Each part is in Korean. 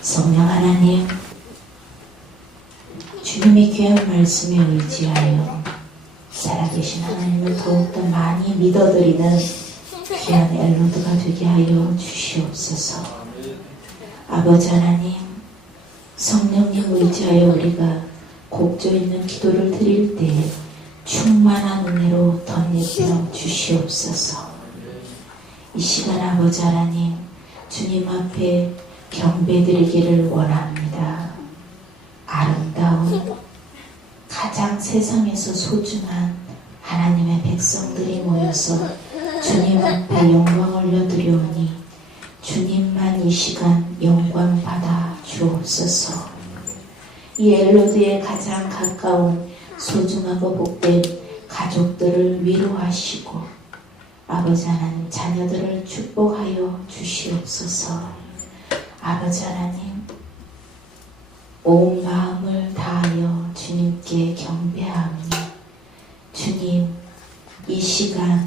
성령 하나님, 주님의 귀한 말씀에 의지하여 살아계신 하나님을 더욱더 많이 믿어드리는 귀한 엘로드가 되게 하여 주시옵소서. 아버지 하나님, 성령님 의지하여 우리가 곡조 있는 기도를 드릴 때 충만한 은혜로 덧입혀 주시옵소서. 이 시간 아버지 하나님, 주님 앞에 경배드리기를 원합니다. 아름다운, 가장 세상에서 소중한 하나님의 백성들이 모여서 주님 앞에 영광 올려드리오니 주님만 이 시간 영광 받아 주옵소서. 이 엘로드의 가장 가까운 소중하고 복된 가족들을 위로하시고 아버지 하나님 자녀들을 축복하여 주시옵소서. 아버지 하나님, 온 마음을 다하여 주님께 경배하오니 주님, 이 시간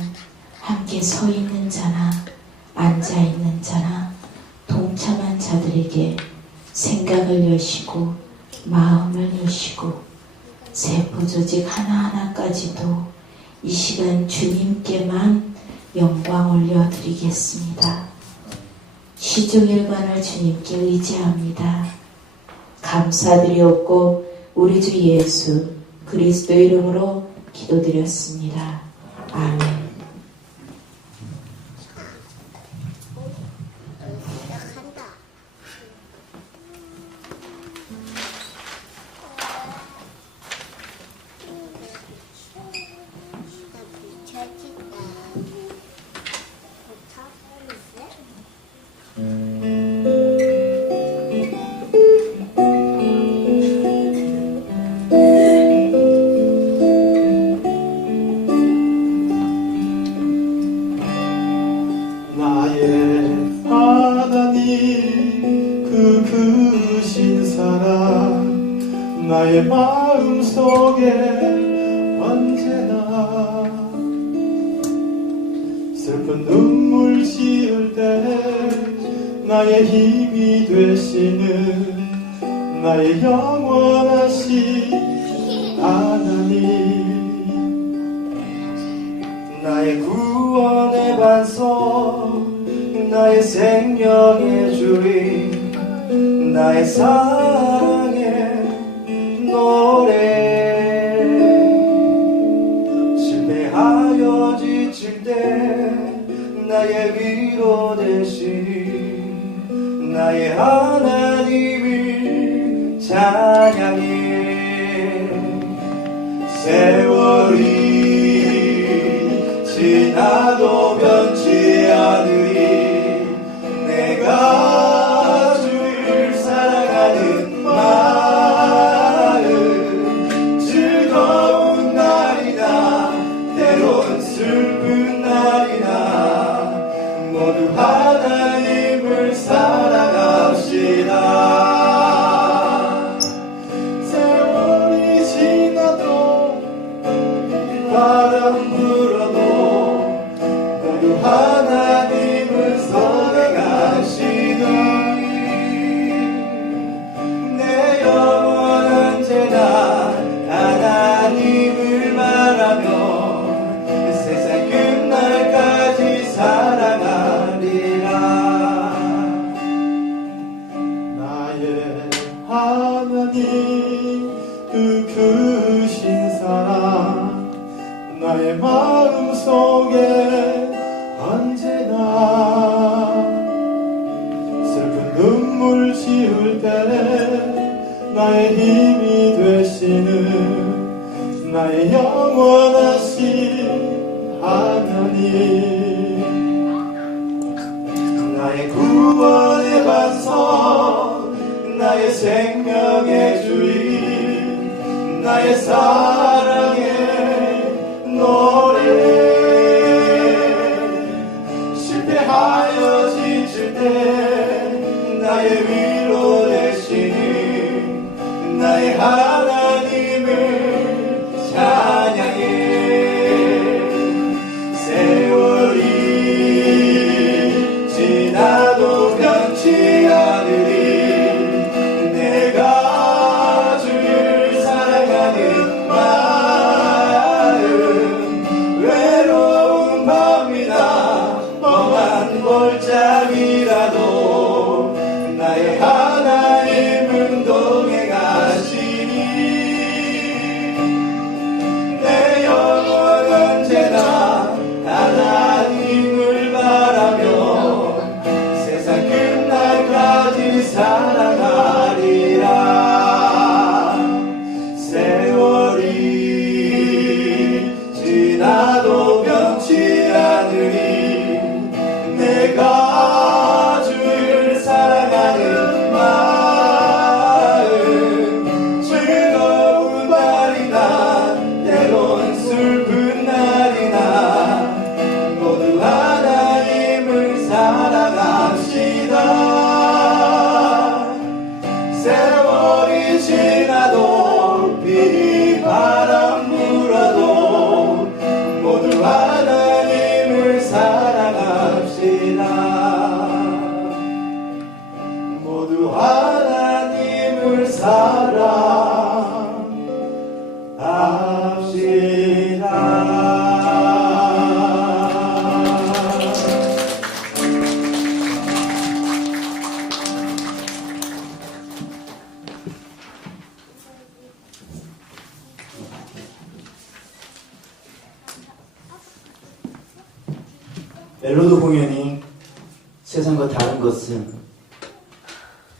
함께 서 있는 자나 앉아 있는 자나 동참한 자들에게 생각을 여시고 마음을 여시고 세포 조직 하나하나까지도 이 시간 주님께만 영광 올려드리겠습니다. 시종일관을 주님께 의지합니다. 감사드리옵고 우리 주 예수 그리스도 이름으로 기도드렸습니다. 아멘. 나의 마음속에 언제나 슬픈 눈물 지을 때 나의 힘이 되시는 나의 영원하신 하나님, 나의 구원의 반석, 나의 생명의 주인, 나의 사랑의 노래. 실패하여 지칠 때 나의 위로 되신 나의 하나님을 찬양해. 세월이 지나도 변치 않으리 내가 주를 사랑하는 마음. 즐거운 날이나 때론 슬픈 날이나 모두 하나님을 사랑합시다. 세월이 지나도 바람 불어도 모두 하나님을 선행하시는 내 영혼 언제나 하나님을 바라며 세상 끝날까지 사랑하리라. 나의 하나님, 그 크신 사랑 나의 마음속에 언제나 슬픈 눈물 지을 때 나의 힘이 되시는 나의 영원하신 하나님, 나의 구원의 반석, 나의 생명의 주인, 나의 사랑의 노래. 실패하여 지칠 때 나의 위로 되시는 나의 하나님을 찬양해. 세월이 지나도 변치 않으리 사랑하리라. 세월이 지나도 변치 않으리. 내가 주를 사랑하는 마음. 즐거운 날이나 때론 슬픈 날이나 모두 하나님을 사랑합시다. 세월이 지나도 비 바람 불어도 모두 하나님을 사랑합시다. 모두 하나님을 사랑합시다. 멜로디 공연이 세상과 다른 것은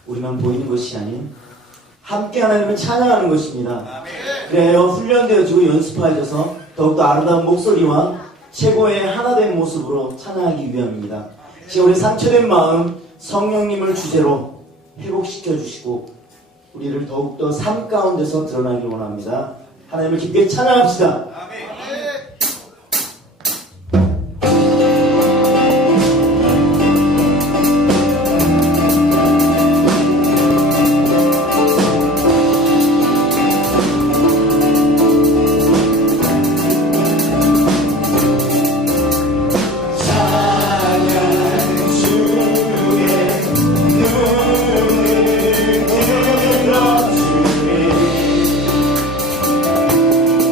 우리만 보이는 것이 아닌 함께 하나님을 찬양하는 것입니다. 그래요. 훈련되어지고 연습하여져서 더욱더 아름다운 목소리와 최고의 하나된 모습으로 찬양하기 위함입니다. 지금 우리 상처된 마음 성령님을 주제로 회복시켜 주시고 우리를 더욱더 삶 가운데서 드러나길 원합니다. 하나님을 깊게 찬양합시다.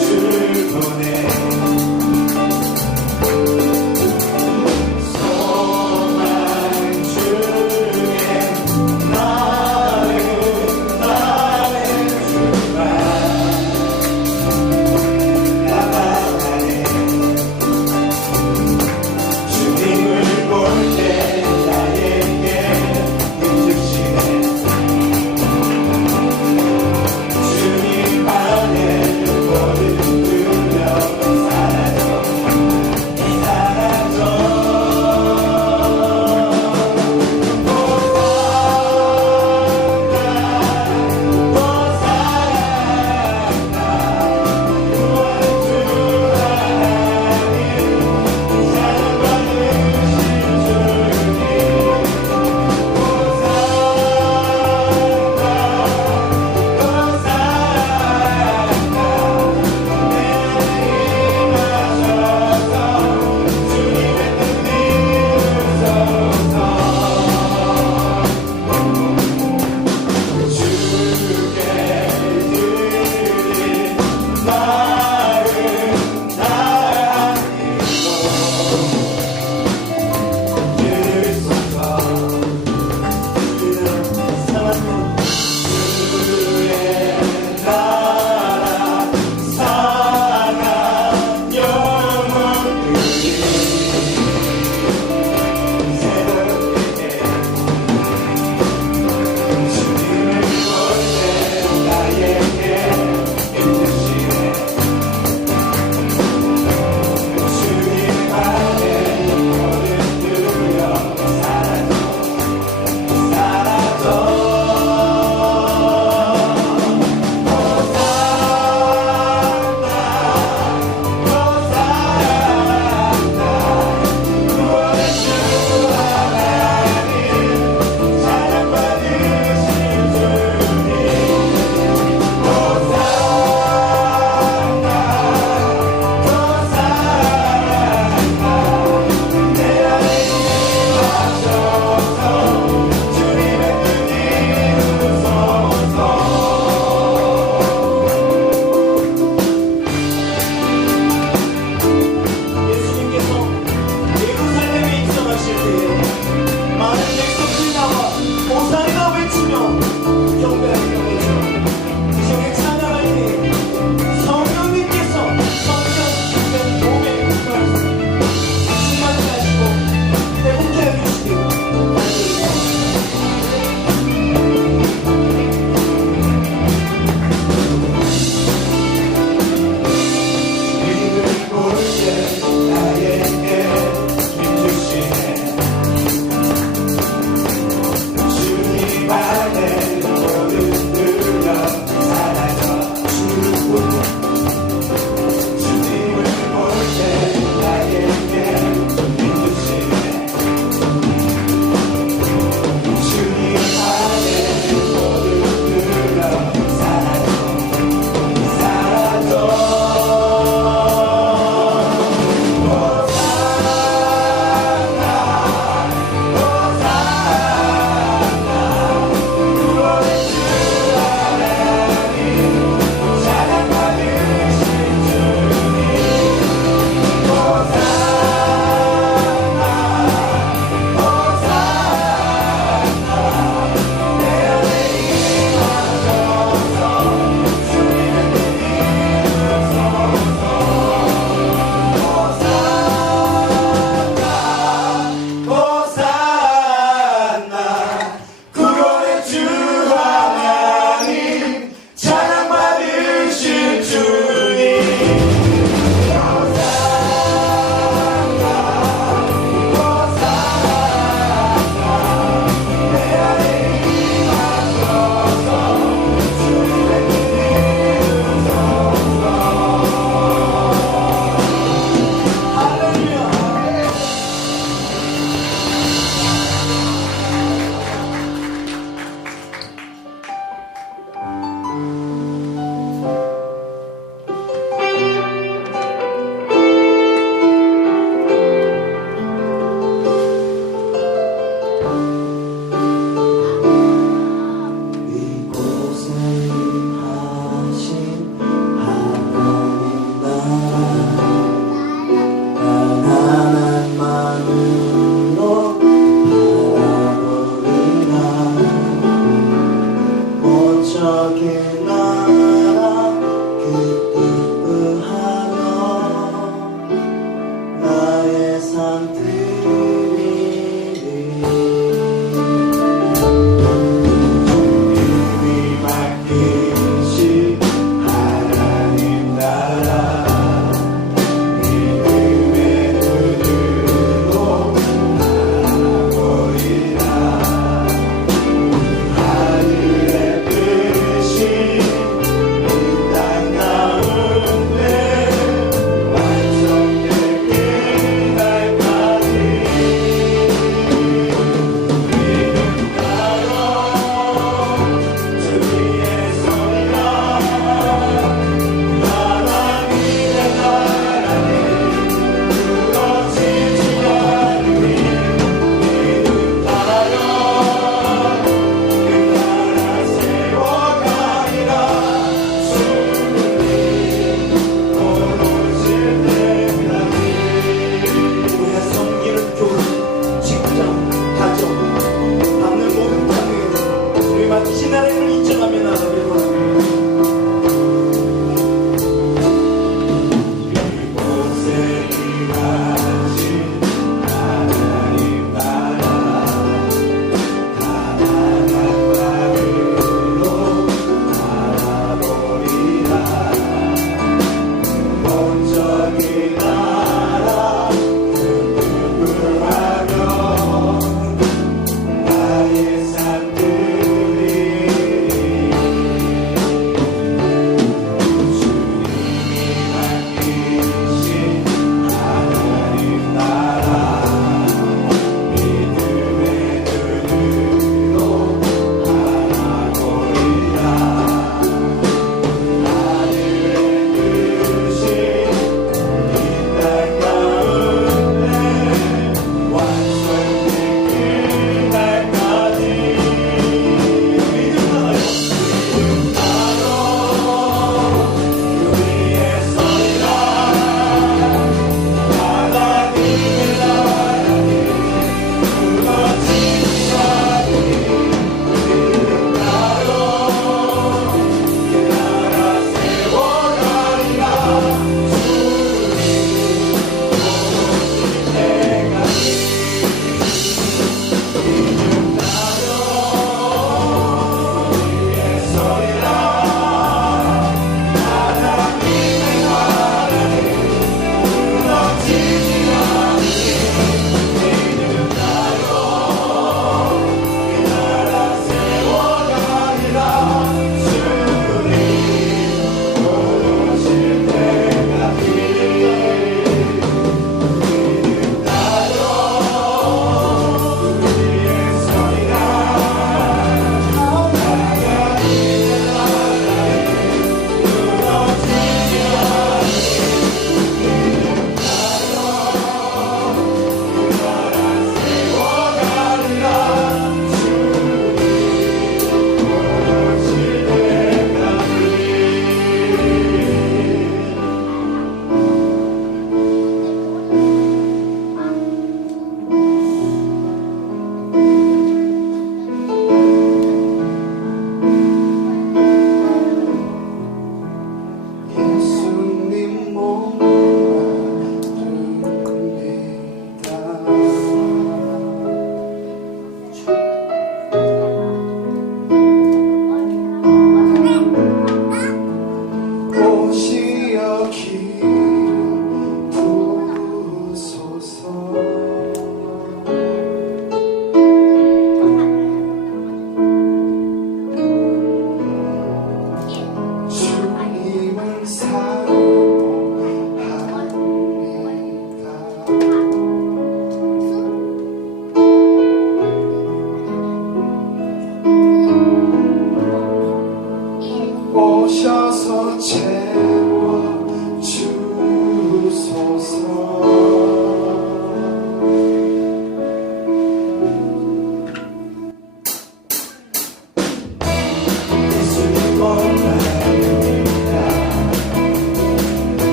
주 보내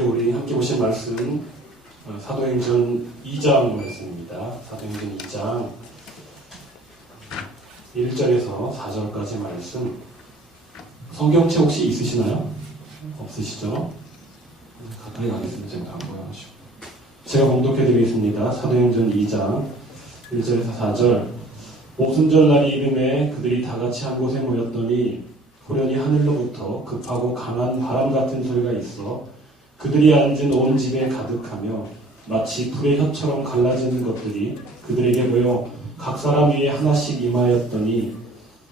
우리 함께 보신 말씀 사도행전 2장 말씀입니다. 사도행전 2장 1절에서 4절까지 말씀. 성경책 혹시 있으시나요? 없으시죠? 가까이 가겠습니다. 제가 안 보여가지고. 제가 봉독해드리겠습니다. 사도행전 2장 1절에서 4절. 오순절날이 이름에 그들이 다 같이 한 곳에 모였더니 호련히 하늘로부터 급하고 강한 바람 같은 소리가 있어 그들이 앉은 온 집에 가득하며 마치 불의 혀처럼 갈라지는 것들이 그들에게 보여 각 사람 위에 하나씩 임하였더니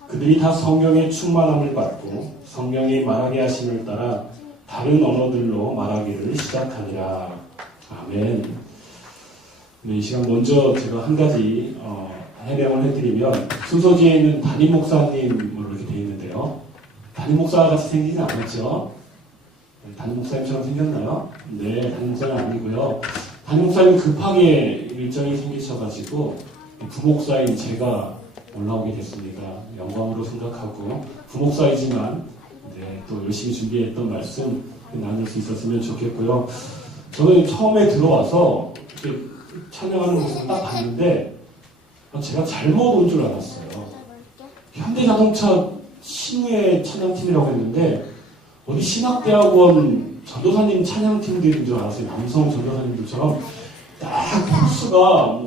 그들이 다 성령의 충만함을 받고 성령이 말하게 하심을 따라 다른 언어들로 말하기를 시작하니라. 아멘. 네, 이 시간 먼저 제가 한 가지 해명을 해드리면 순서지에 있는 담임 목사님으로 이렇게 되어 있는데요. 담임 목사 같이 생기진 않았죠? 담임 목사님처럼 생겼나요? 네, 담임 목사는 아니고요. 담임 목사님 급하게 일정이 생기셔가지고 부목사인 제가 올라오게 됐습니다. 영광으로 생각하고 부목사이지만 네, 또 열심히 준비했던 말씀 나눌 수 있었으면 좋겠고요. 저는 처음에 들어와서 이렇게 찬양하는 모습을 딱 봤는데 제가 잘못 온 줄 알았어요. 현대자동차 신우의 찬양팀이라고 했는데 어디 신학대학원 전도사님 찬양팀들인 줄 알았어요. 남성 전도사님들처럼 딱 코스가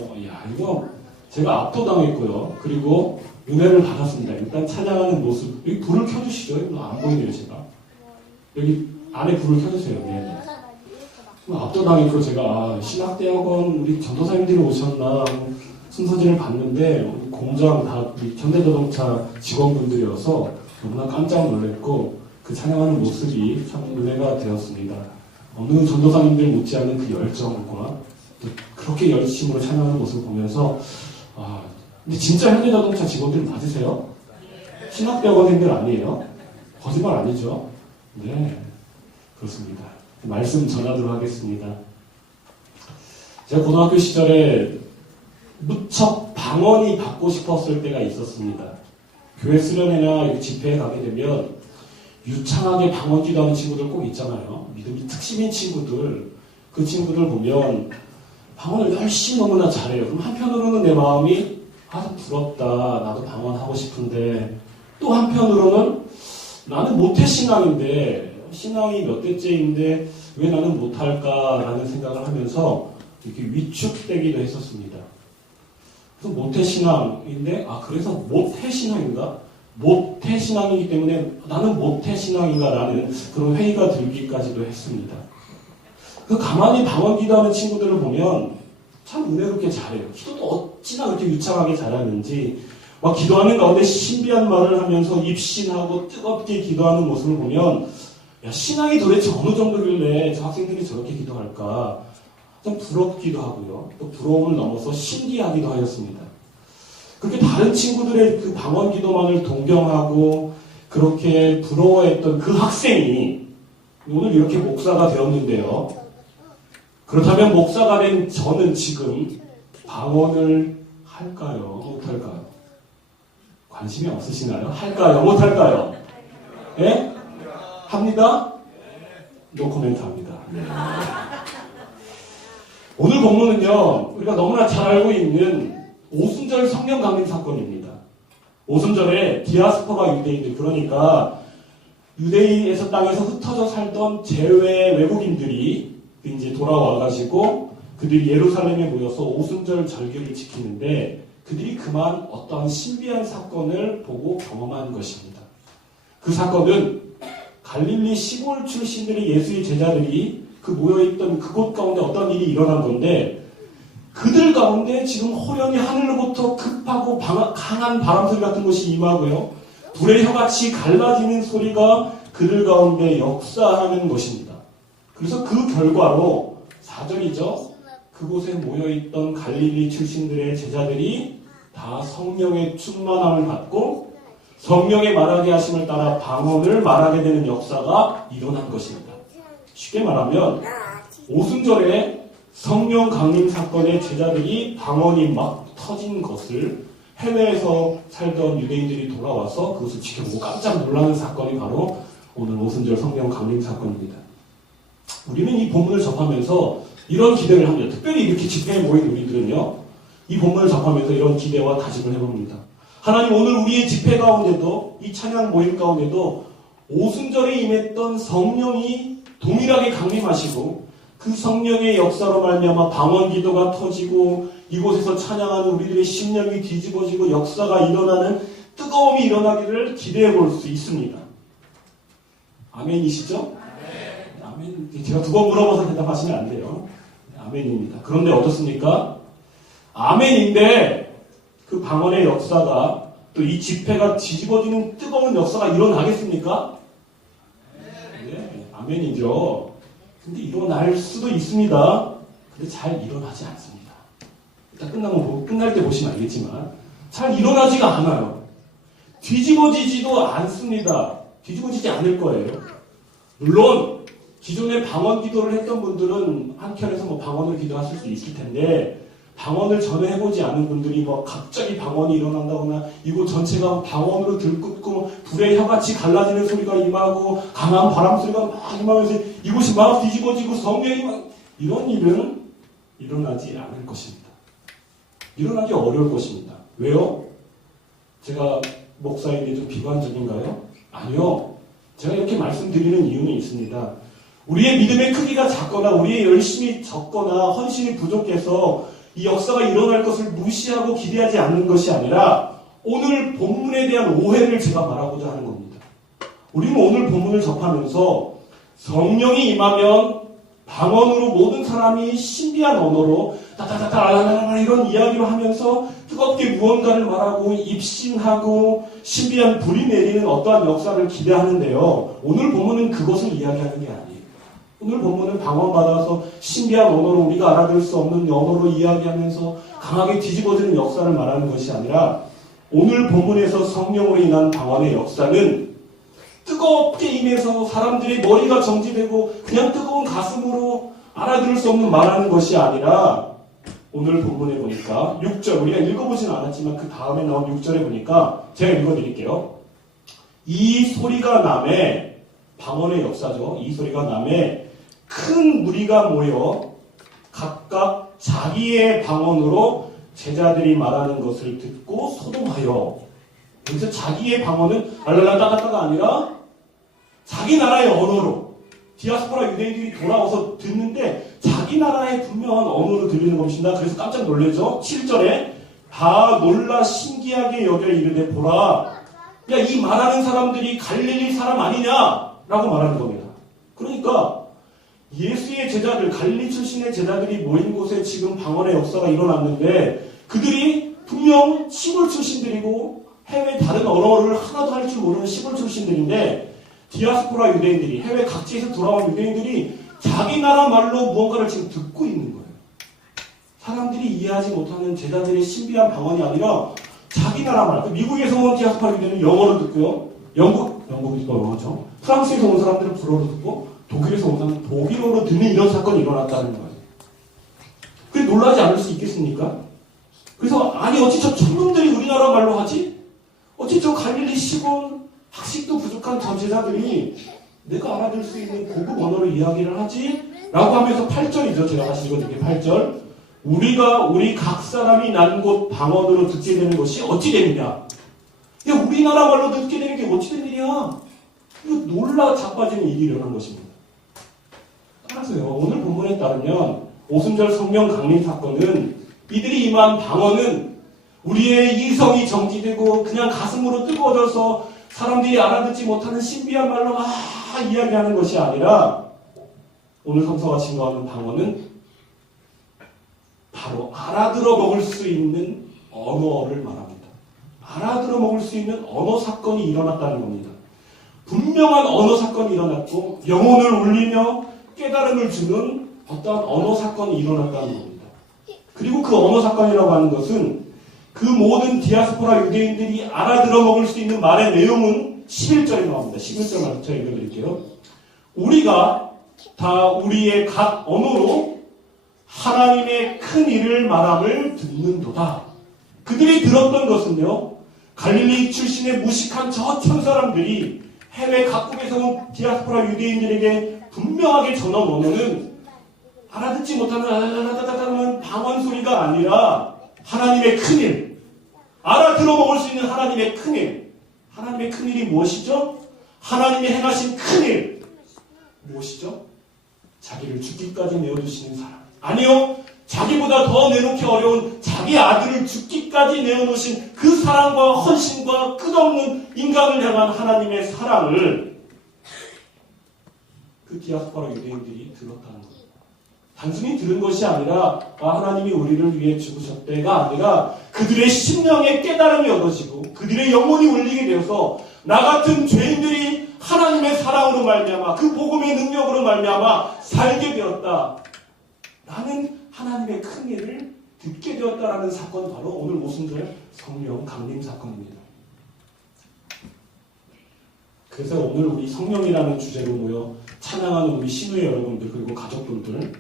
이거 제가 압도당했고요. 그리고 은혜를 받았습니다. 일단 찬양하는 모습. 여기 불을 켜주시죠. 이거 안 보이네요, 제가. 여기 안에 불을 켜주세요. 네. 압도당했고 제가 신학대학원 우리 전도사님들이 오셨나 순서지를 봤는데 공장 다 현대자동차 직원분들이어서 너무나 깜짝 놀랐고 그 찬양하는 모습이 참 은혜가 되었습니다. 어느 전도사님들 못지않은 그 열정과 그렇게 열심으로 찬양하는 모습을 보면서 근데 진짜 현대자동차 직원들 맞으세요? 신학대학원생들 아니에요? 거짓말 아니죠? 네, 그렇습니다. 말씀 전하도록 하겠습니다. 제가 고등학교 시절에 무척 방언이 받고 싶었을 때가 있었습니다. 교회 수련회나 집회에 가게 되면 유창하게 방언 기도하는 친구들 꼭 있잖아요. 믿음이 특심인 친구들. 그 친구들 보면 방언을 열심히 너무나 잘해요. 그럼 한편으로는 내 마음이 아주 부럽다. 나도 방언하고 싶은데 또 한편으로는 나는 모태신앙인데 신앙이 몇 대째인데 왜 나는 못할까라는 생각을 하면서 이렇게 위축되기도 했었습니다. 그래서 모태신앙인데 그래서 모태신앙인가? 모태신앙이기 때문에 나는 모태신앙인가라는 그런 회의가 들기까지도 했습니다. 그 가만히 방언 기도하는 친구들을 보면 참 은혜롭게 잘해요. 기도도 어찌나 그렇게 유창하게 잘하는지 막 기도하는 가운데 신비한 말을 하면서 입신하고 뜨겁게 기도하는 모습을 보면 신앙이 도대체 어느 정도길래 저 학생들이 저렇게 기도할까 좀 부럽기도 하고요. 또 부러움을 넘어서 신기하기도 하였습니다. 그렇게 다른 친구들의 그 방언 기도만을 동경하고 그렇게 부러워했던 그 학생이 오늘 이렇게 목사가 되었는데요. 그렇다면 목사가 된 저는 지금 방언을 할까요? 못할까요? 관심이 없으시나요? 할까요? 못할까요? 예? 합니다? 노코멘트 합니다. 네. 오늘 본문은요, 우리가 너무나 잘 알고 있는 오순절 성령 강림 사건입니다. 오순절에 디아스포라 유대인들, 그러니까 유대인에서 땅에서 흩어져 살던 제외 외국인들이 이제 돌아와가지고 그들이 예루살렘에 모여서 오순절 절기를 지키는데 그들이 그만 어떠한 신비한 사건을 보고 경험한 것입니다. 그 사건은 갈릴리 시골 출신들의 예수의 제자들이 그 모여있던 그곳 가운데 어떤 일이 일어난 건데 그들 가운데 지금 호련히 하늘로부터 급하고 강한 바람소리 같은 것이 임하고요. 불의 혀같이 갈라지는 소리가 그들 가운데 역사하는 것입니다. 그래서 그 결과로 4절이죠. 그곳에 모여있던 갈릴리 출신들의 제자들이 다 성령의 충만함을 받고 성령의 말하게 하심을 따라 방언을 말하게 되는 역사가 일어난 것입니다. 쉽게 말하면 오순절에 성령 강림 사건의 제자들이 방언이 막 터진 것을 해외에서 살던 유대인들이 돌아와서 그것을 지켜보고 깜짝 놀라는 사건이 바로 오늘 오순절 성령 강림 사건입니다. 우리는 이 본문을 접하면서 이런 기대를 합니다. 특별히 이렇게 집회에 모인 우리들은요, 이 본문을 접하면서 이런 기대와 다짐을 해봅니다. 하나님, 오늘 우리의 집회 가운데도, 이 찬양 모임 가운데도 오순절에 임했던 성령이 동일하게 강림하시고 그 성령의 역사로 말미암아 방언 기도가 터지고 이곳에서 찬양하는 우리들의 심령이 뒤집어지고 역사가 일어나는 뜨거움이 일어나기를 기대해 볼 수 있습니다. 아멘이시죠? 아멘. 제가 두 번 물어봐서 대답하시면 안 돼요. 아멘입니다. 그런데 어떻습니까? 아멘인데 그 방언의 역사가 또 이 집회가 뒤집어지는 뜨거운 역사가 일어나겠습니까? 네, 아멘이죠. 근데 일어날 수도 있습니다. 근데 잘 일어나지 않습니다. 일단 끝날 때 보시면 알겠지만 잘 일어나지가 않아요. 뒤집어지지도 않습니다. 뒤집어지지 않을 거예요. 물론 기존에 방언 기도를 했던 분들은 한켠에서 뭐 방언을 기도하실 수 있을 텐데 방언을 전에 해보지 않은 분들이 뭐 갑자기 방언이 일어난다거나 이곳 전체가 방언으로 들끓고 불의 혀같이 갈라지는 소리가 임하고 강한 바람 소리가 막 임하면서 이곳이 막 뒤집어지고 성령이 막 이런 일은 일어나지 않을 것입니다. 일어나기 어려울 것입니다. 왜요? 제가 목사에게 좀 비관적인가요? 아니요. 제가 이렇게 말씀드리는 이유는 있습니다. 우리의 믿음의 크기가 작거나 우리의 열심이 적거나 헌신이 부족해서 이 역사가 일어날 것을 무시하고 기대하지 않는 것이 아니라 오늘 본문에 대한 오해를 제가 말하고자 하는 겁니다. 우리는 오늘 본문을 접하면서 성령이 임하면 방언으로 모든 사람이 신비한 언어로 따다다다 이런 이야기를 하면서 뜨겁게 무언가를 말하고 입신하고 신비한 불이 내리는 어떠한 역사를 기대하는데요. 오늘 본문은 그것을 이야기하는 게 아니에요. 오늘 본문은 방언받아서 신비한 언어로 우리가 알아들을 수 없는 언어로 이야기하면서 강하게 뒤집어지는 역사를 말하는 것이 아니라 오늘 본문에서 성령으로 인한 방언의 역사는 뜨겁게 임해서 사람들의 머리가 정지되고 그냥 뜨거운 가슴으로 알아들을 수 없는 말하는 것이 아니라 오늘 본문에 보니까 6절, 우리가 읽어보지는 않았지만 그 다음에 나온 6절에 보니까 제가 읽어드릴게요. 이 소리가 남에, 방언의 역사죠. 이 소리가 남에 큰 무리가 모여 각각 자기의 방언으로 제자들이 말하는 것을 듣고 소동하여. 여기서 자기의 방언은 알랄라따따가 아니라 자기 나라의 언어로 디아스포라 유대인들이 돌아와서 듣는데 자기 나라의 분명한 언어로 들리는 것입니다. 그래서 깜짝 놀라죠. 7절에 다 놀라 신기하게 여겨 이르되 보라. 야, 이 말하는 사람들이 갈릴리 사람 아니냐라고 말하는 겁니다. 그러니까 예수의 제자들, 갈릴리 출신의 제자들이 모인 곳에 지금 방언의 역사가 일어났는데 그들이 분명 시골 출신들이고 해외 다른 언어를 하나도 할 줄 모르는 시골 출신들인데 디아스포라 유대인들이, 해외 각지에서 돌아온 유대인들이 자기 나라 말로 무언가를 지금 듣고 있는 거예요. 사람들이 이해하지 못하는 제자들의 신비한 방언이 아니라 자기 나라 말. 미국에서 온 디아스포라 유대인은 영어로 듣고요. 영국이 영어죠. 프랑스에서 온 사람들은 불어로 듣고 독일에서 온 사람들은 독일어로 듣는 이런 사건이 일어났다는 거예요. 그게 놀라지 않을 수 있겠습니까? 그래서 아니 어찌 저 천놈들이 우리나라 말로 하지? 어찌 저 갈릴리 시골 학식도 부족한 저 제자들이 내가 알아들 수 있는 고급 언어로 이야기를 하지? 라고 하면서 8절이죠. 제가 다시 읽어드릴게요. 8절. 우리 각 사람이 난 곳 방언으로 듣게 되는 것이 어찌 되느냐? 야, 우리나라 말로 듣게 되는 게 어찌 된 일이야? 이거 놀라 자빠지는 일이 일어난 것입니다. 따라서요, 오늘 본문에 따르면 오순절 성령 강림 사건은 이들이 임한 방언은 우리의 이성이 정지되고 그냥 가슴으로 뜨거워져서 사람들이 알아듣지 못하는 신비한 말로 막 이야기하는 것이 아니라 오늘 성서가 증거하는 방언은 바로 알아들어 먹을 수 있는 언어를 말합니다. 알아들어 먹을 수 있는 언어 사건이 일어났다는 겁니다. 분명한 언어 사건이 일어났고 영혼을 울리며 깨달음을 주는 어떠한 언어 사건이 일어났다는 겁니다. 그리고 그 언어 사건이라고 하는 것은 그 모든 디아스포라 유대인들이 알아들어 먹을 수 있는 말의 내용은 11절에 나옵니다. 11절만 제가 읽어드릴게요. 우리가 다 우리의 각 언어로 하나님의 큰 일을 말함을 듣는도다. 그들이 들었던 것은요, 갈릴리 출신의 무식한 저 천사람들이 해외 각국에서 온 디아스포라 유대인들에게 분명하게 전한 언어는 알아듣지 못하는 아다다다다다는 방언 소리가 아니라 하나님의 큰일, 알아들어 먹을 수 있는 하나님의 큰일. 하나님의 큰일이 무엇이죠? 하나님이 행하신 큰일 무엇이죠? 자기를 죽기까지 내어주시는 사람. 아니요, 자기보다 더 내놓기 어려운 자기 아들을 죽기까지 내어놓으신 그 사랑과 헌신과 끝없는 인간을 향한 하나님의 사랑을 그 디아스포라 유대인들이 들었다는 겁니다. 단순히 들은 것이 아니라 하나님이 우리를 위해 죽으셨대가 아니라 그들의 심령에 깨달음이 얻어지고 그들의 영혼이 울리게 되어서 나 같은 죄인들이 하나님의 사랑으로 말미암아 그 복음의 능력으로 말미암아 살게 되었다. 나는 하나님의 큰 일을 듣게 되었다라는 사건, 바로 오늘 오순절 성령 강림 사건입니다. 그래서 오늘 우리 성령이라는 주제로 모여 찬양하는 우리 신우의 여러분들 그리고 가족분들,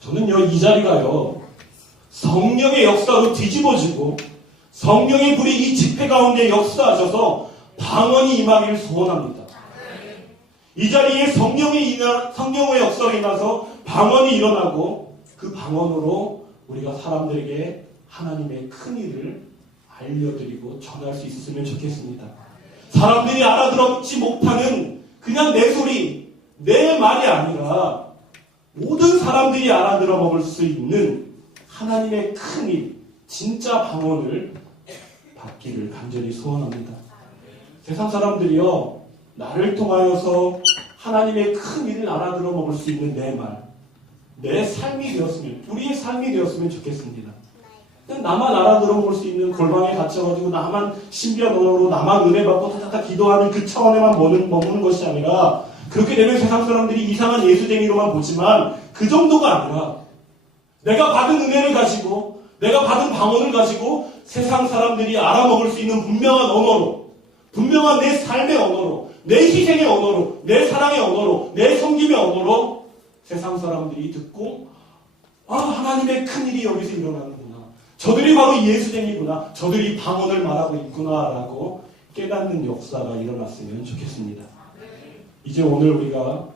저는요 이 자리가요 성령의 역사로 뒤집어지고 성령의 불이 이 집회 가운데 역사하셔서 방언이 임하기를 소원합니다. 이 자리에 성령의 역사로 인해서 방언이 일어나고 그 방언으로 우리가 사람들에게 하나님의 큰 일을 알려드리고 전할 수 있었으면 좋겠습니다. 사람들이 알아들었지 못하는 그냥 내 소리, 내 말이 아니라 모든 사람들이 알아들어 먹을 수 있는 하나님의 큰 일, 진짜 방언을 받기를 간절히 소원합니다. 세상 사람들이요 나를 통하여서 하나님의 큰 일을 알아들어 먹을 수 있는 내 말, 내 삶이 되었으면, 우리의 삶이 되었으면 좋겠습니다. 나만 알아들어 먹을 수 있는 골방에 갇혀가지고 나만 신비한 언어로 나만 은혜 받고 타타타 기도하는 그 차원에만 머무는 것이 아니라, 그렇게 되면 세상 사람들이 이상한 예수쟁이로만 보지만 그 정도가 아니라 내가 받은 은혜를 가지고 내가 받은 방언을 가지고 세상 사람들이 알아먹을 수 있는 분명한 언어로, 분명한 내 삶의 언어로, 내 희생의 언어로, 내 사랑의 언어로, 내 섬김의 언어로 세상 사람들이 듣고 하나님의 큰일이 여기서 일어나는구나, 저들이 바로 예수쟁이구나, 저들이 방언을 말하고 있구나라고 깨닫는 역사가 일어났으면 좋겠습니다. 이제 오늘 우리가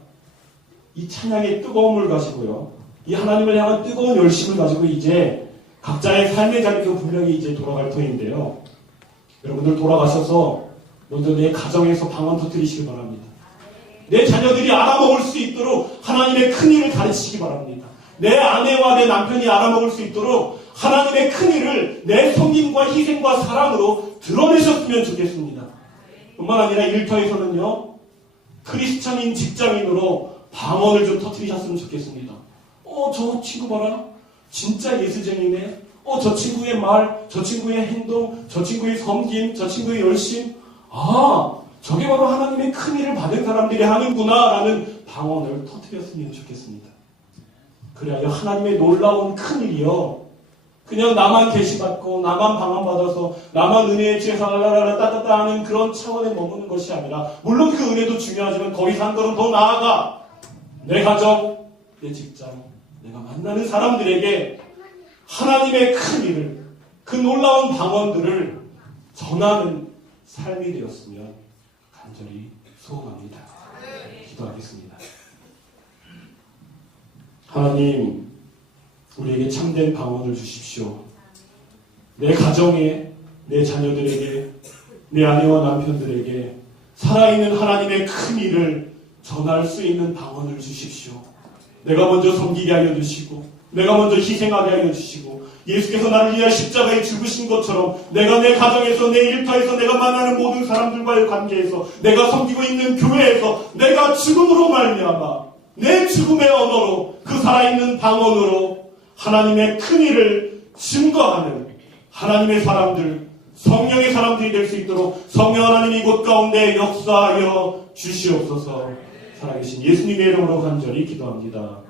이 찬양의 뜨거움을 가지고요, 이 하나님을 향한 뜨거운 열심을 가지고 이제 각자의 삶의 자리로 분명히 이제 돌아갈 터인데요. 여러분들 돌아가셔서 먼저 내 가정에서 방언 터뜨리시기 바랍니다. 내 자녀들이 알아먹을 수 있도록 하나님의 큰일을 가르치시기 바랍니다. 내 아내와 내 남편이 알아먹을 수 있도록 하나님의 큰일을 내 섬김과 희생과 사랑으로 드러내셨으면 좋겠습니다. 뿐만 아니라 일터에서는요, 크리스찬인 직장인으로 방언을 좀 터뜨리셨으면 좋겠습니다. 저 친구 봐라, 진짜 예수쟁이네. 저 친구의 말, 저 친구의 행동, 저 친구의 섬김, 저 친구의 열심, 저게 바로 하나님의 큰일을 받은 사람들이 하는구나 라는 방언을 터뜨렸으면 좋겠습니다. 그래야 하나님의 놀라운 큰일이요, 그냥 나만 계시받고 나만 방언받아서 나만 은혜에 취해서 랄랄랄라 따따따 하는 그런 차원에 머무는 것이 아니라, 물론 그 은혜도 중요하지만 거기서 한 걸음 더 나아가 내 가정, 내 직장, 내가 만나는 사람들에게 하나님의 큰일을, 그 놀라운 방언들을 전하는 삶이 되었으면 간절히 소원합니다. 기도하겠습니다. 하나님, 우리에게 참된 방언을 주십시오. 내 가정에, 내 자녀들에게, 내 아내와 남편들에게 살아있는 하나님의 큰 일을 전할 수 있는 방언을 주십시오. 내가 먼저 섬기게 하여 주시고, 내가 먼저 희생하게 하여 주시고, 예수께서 나를 위하여 십자가에 죽으신 것처럼 내가 내 가정에서, 내 일터에서, 내가 만나는 모든 사람들과의 관계에서, 내가 섬기고 있는 교회에서 내가 죽음으로 말미암아 내 죽음의 언어로, 그 살아있는 방언으로 하나님의 큰일을 증거하는 하나님의 사람들, 성령의 사람들이 될 수 있도록 성령 하나님 이곳 가운데 역사하여 주시옵소서. 살아계신 예수님의 이름으로 간절히 기도합니다.